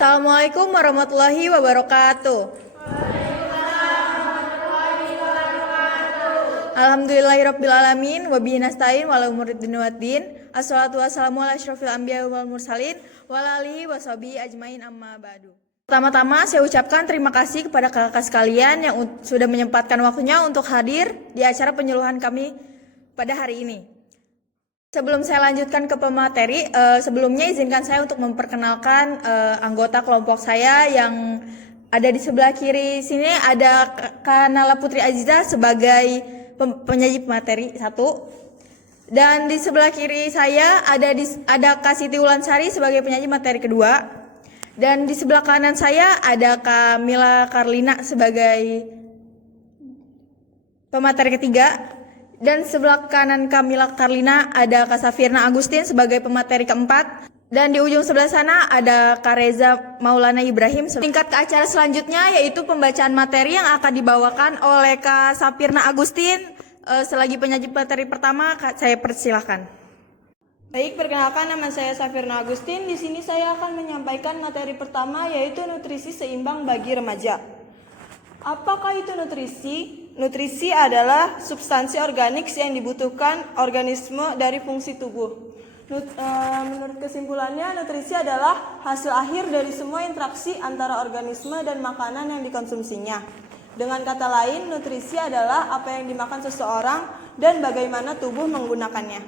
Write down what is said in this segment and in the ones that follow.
Assalamualaikum warahmatullahi wabarakatuh. Alhamdulillahirrabbilalamin. Wabihi nasta'in wala umuriddin waddin. Assalatu wassalamu ala asyrafil anbiya wal mursalin wala alihi washabihi ajmain amma ba'du. Pertama-tama saya ucapkan terima kasih kepada kakak sekalian yang sudah menyempatkan waktunya untuk hadir di acara penyuluhan kami pada hari ini. Sebelum saya lanjutkan ke pemateri, sebelumnya izinkan saya untuk memperkenalkan anggota kelompok saya yang ada di sebelah kiri sini. Ada Kak Nala Putri Aziza sebagai penyaji pemateri 1. Dan di sebelah kiri saya ada Kak Siti Ulansari sebagai penyaji materi 2. Dan di sebelah kanan saya ada Kak Mila Karlina sebagai pemateri 3. Dan sebelah kanan Kamila Karlina ada Kak Safirna Agustin sebagai pemateri 4. Dan di ujung sebelah sana ada Kak Reza Maulana Ibrahim. Tingkat ke acara selanjutnya yaitu pembacaan materi yang akan dibawakan oleh Kak Safirna Agustin. Selagi penyaji materi pertama, saya persilahkan. Baik, perkenalkan nama saya Safirna Agustin. Di sini saya akan menyampaikan materi pertama yaitu nutrisi seimbang bagi remaja. Apakah itu nutrisi? Nutrisi adalah substansi organik yang dibutuhkan organisme dari fungsi tubuh. Menurut kesimpulannya, nutrisi adalah hasil akhir dari semua interaksi antara organisme dan makanan yang dikonsumsinya. Dengan kata lain, nutrisi adalah apa yang dimakan seseorang dan bagaimana tubuh menggunakannya.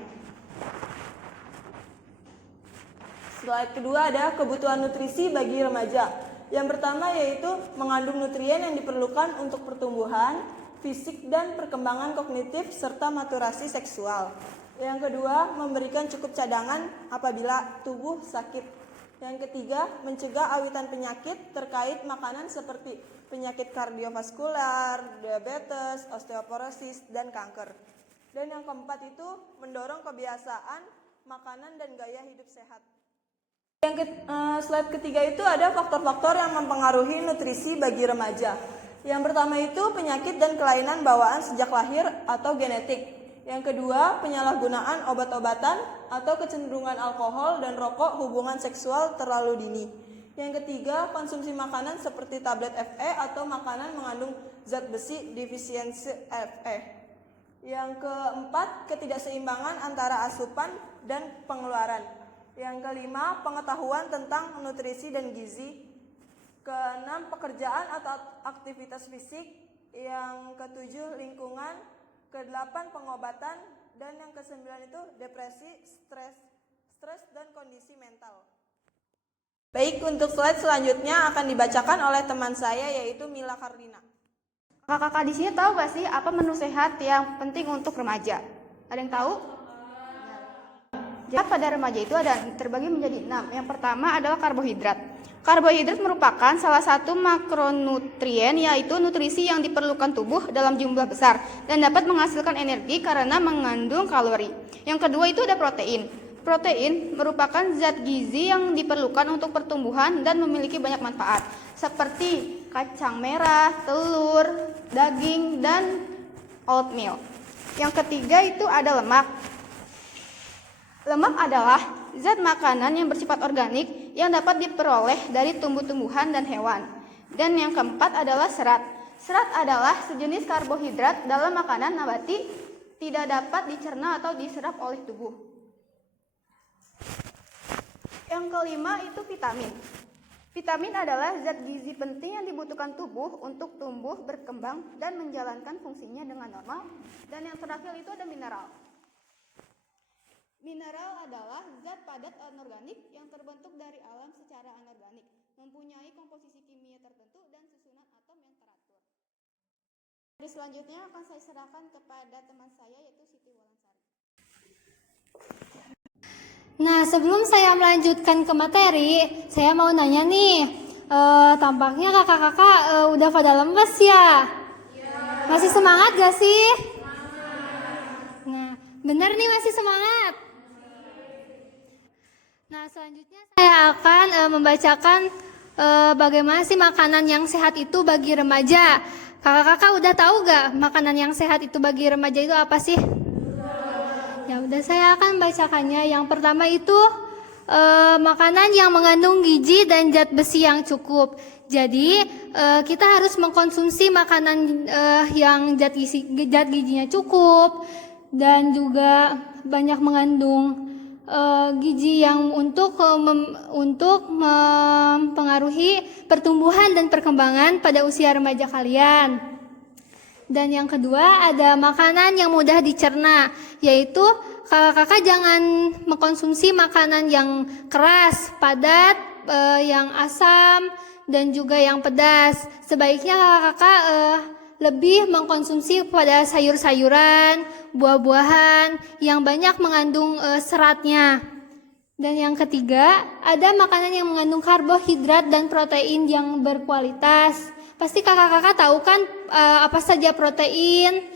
Slide kedua ada kebutuhan nutrisi bagi remaja. Yang pertama yaitu mengandung nutrien yang diperlukan untuk pertumbuhan, fisik dan perkembangan kognitif serta maturasi seksual. Yang kedua, memberikan cukup cadangan apabila tubuh sakit. Yang ketiga, mencegah awitan penyakit terkait makanan seperti penyakit kardiovaskular, diabetes, osteoporosis, dan kanker. Dan yang keempat itu mendorong kebiasaan makanan dan gaya hidup sehat. Slide ketiga itu ada faktor-faktor yang mempengaruhi nutrisi bagi remaja. Yang pertama itu penyakit dan kelainan bawaan sejak lahir atau genetik. Yang kedua, penyalahgunaan obat-obatan atau kecenderungan alkohol dan rokok hubungan seksual terlalu dini. Yang ketiga, konsumsi makanan seperti tablet Fe atau makanan mengandung zat besi defisiensi Fe. Yang keempat, ketidakseimbangan antara asupan dan pengeluaran. Yang kelima, pengetahuan tentang nutrisi dan gizi. Keenam, pekerjaan atau aktivitas fisik. Yang ketujuh, lingkungan. Kedelapan, pengobatan. Dan yang kesembilan itu depresi, stres dan kondisi mental. Baik, untuk slide selanjutnya akan dibacakan oleh teman saya yaitu Mila Karlina. Kakak-kakak di sini tahu gak sih apa menu sehat yang penting untuk remaja? Ada yang tahu? Jadi pada remaja itu ada terbagi menjadi 6. Yang pertama adalah karbohidrat. Karbohidrat merupakan salah satu makronutrien yaitu nutrisi yang diperlukan tubuh dalam jumlah besar dan dapat menghasilkan energi karena mengandung kalori. Yang kedua itu ada protein. Protein merupakan zat gizi yang diperlukan untuk pertumbuhan dan memiliki banyak manfaat seperti kacang merah, telur, daging, dan oatmeal. Yang ketiga itu ada lemak. Lemak adalah zat makanan yang bersifat organik yang dapat diperoleh dari tumbuh-tumbuhan dan hewan. Dan yang keempat adalah serat. Serat adalah sejenis karbohidrat dalam makanan nabati tidak dapat dicerna atau diserap oleh tubuh. Yang kelima itu vitamin. Vitamin adalah zat gizi penting yang dibutuhkan tubuh untuk tumbuh, berkembang, dan menjalankan fungsinya dengan normal. Dan yang terakhir itu ada mineral. Mineral adalah zat padat anorganik yang terbentuk dari alam secara anorganik, mempunyai komposisi kimia tertentu dan susunan atom yang teratur. Jadi selanjutnya akan saya serahkan kepada teman saya yaitu Siti Walansari. Nah, sebelum saya melanjutkan ke materi, saya mau nanya nih, tampaknya kakak-kakak udah pada lemes ya? Masih semangat gak sih? Nah, bener nih masih semangat. Nah, selanjutnya saya akan membacakan bagaimana sih makanan yang sehat itu bagi remaja. Kakak-kakak udah tahu gak makanan yang sehat itu bagi remaja itu apa sih? Ya udah, saya akan bacakannya. Yang pertama itu makanan yang mengandung gizi dan zat besi yang cukup. Jadi kita harus mengkonsumsi makanan yang zat gizinya cukup dan juga banyak mengandung gizi yang untuk mempengaruhi pertumbuhan dan perkembangan pada usia remaja kalian. Dan yang kedua ada makanan yang mudah dicerna, yaitu kakak-kakak jangan mengkonsumsi makanan yang keras, padat, yang asam, dan juga yang pedas. Sebaiknya kakak-kakak lebih mengkonsumsi pada sayur-sayuran, buah-buahan yang banyak mengandung seratnya. Dan yang ketiga, ada makanan yang mengandung karbohidrat dan protein yang berkualitas. Pasti kakak-kakak tahu kan apa saja protein,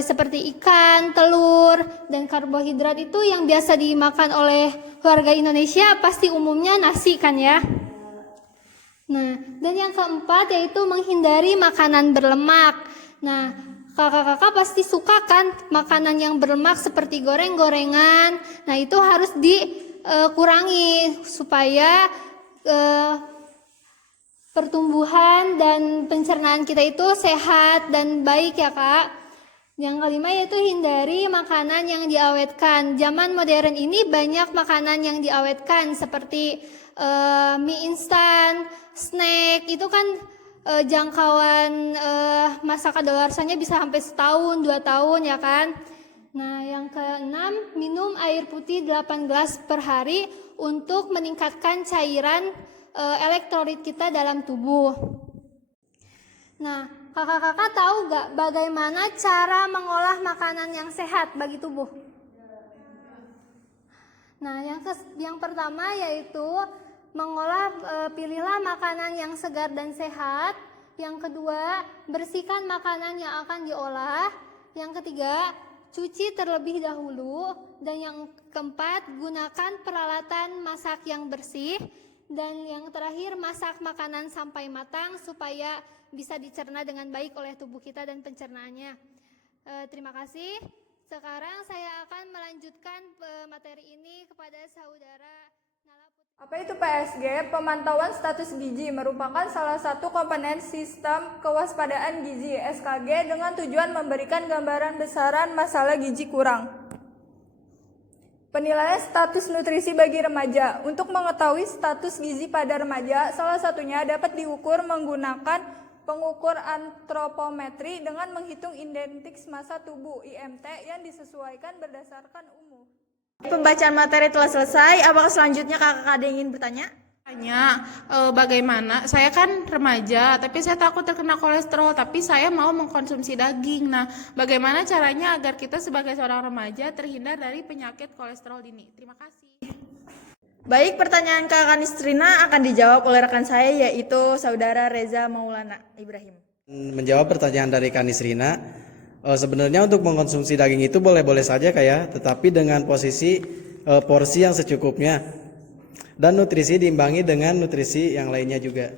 seperti ikan, telur, dan karbohidrat itu yang biasa dimakan oleh warga Indonesia pasti umumnya nasi kan ya. Nah, dan yang keempat yaitu menghindari makanan berlemak. Nah, kakak-kakak pasti suka kan makanan yang berlemak seperti goreng-gorengan. Nah, itu harus dikurangi supaya pertumbuhan dan pencernaan kita itu sehat dan baik ya kak. Yang kelima yaitu hindari makanan yang diawetkan. Zaman modern ini banyak makanan yang diawetkan seperti mie instan, snack, itu kan jangkauan masa kadaluarsanya bisa sampai setahun, 2 tahun ya kan. Nah yang keenam, minum air putih 8 gelas per hari untuk meningkatkan cairan elektrolit kita dalam tubuh. Nah kakak-kakak tahu gak bagaimana cara mengolah makanan yang sehat bagi tubuh? Nah yang pertama yaitu pilihlah makanan yang segar dan sehat. Yang kedua, bersihkan makanan yang akan diolah. Yang ketiga, cuci terlebih dahulu. Dan yang keempat, gunakan peralatan masak yang bersih. Dan yang terakhir, masak makanan sampai matang supaya bisa dicerna dengan baik oleh tubuh kita dan pencernaannya. Terima kasih. Sekarang saya akan melanjutkan materi ini kepada saudara Nala Putri. Apa itu PSG? Pemantauan status gizi merupakan salah satu komponen sistem kewaspadaan gizi SKG dengan tujuan memberikan gambaran besaran masalah gizi kurang. Penilaian status nutrisi bagi remaja. Untuk mengetahui status gizi pada remaja, salah satunya dapat diukur menggunakan pengukur antropometri dengan menghitung indeks massa tubuh IMT yang disesuaikan berdasarkan umur. Pembacaan materi telah selesai. Apakah selanjutnya kakak ada yang ingin bertanya? Bagaimana? Saya kan remaja, tapi saya takut terkena kolesterol, tapi saya mau mengkonsumsi daging. Nah, bagaimana caranya agar kita sebagai seorang remaja terhindar dari penyakit kolesterol dini? Terima kasih. Baik, pertanyaan kakak Nistrina akan dijawab oleh rekan saya yaitu saudara Reza Maulana Ibrahim. Menjawab pertanyaan dari Kanisrina, sebenarnya untuk mengkonsumsi daging itu boleh-boleh saja kayak, tetapi dengan porsi yang secukupnya dan nutrisi diimbangi dengan nutrisi yang lainnya juga.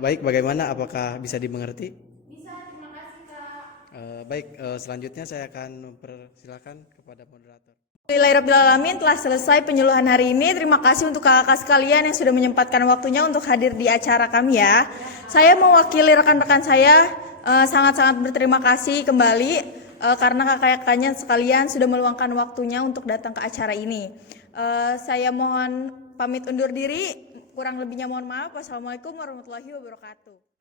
Baik, bagaimana? Apakah bisa dimengerti? Bisa, terima kasih Kak. Baik, selanjutnya saya akan mempersilakan kepada moderator. Alhamdulillahirrahmanirrahim, telah selesai penyuluhan hari ini. Terima kasih untuk kakak sekalian yang sudah menyempatkan waktunya untuk hadir di acara kami ya. Saya mewakili rekan-rekan saya sangat-sangat berterima kasih kembali karena kakak-kakaknya sekalian sudah meluangkan waktunya untuk datang ke acara ini. Saya mohon pamit undur diri, kurang lebihnya mohon maaf. Wassalamualaikum warahmatullahi wabarakatuh.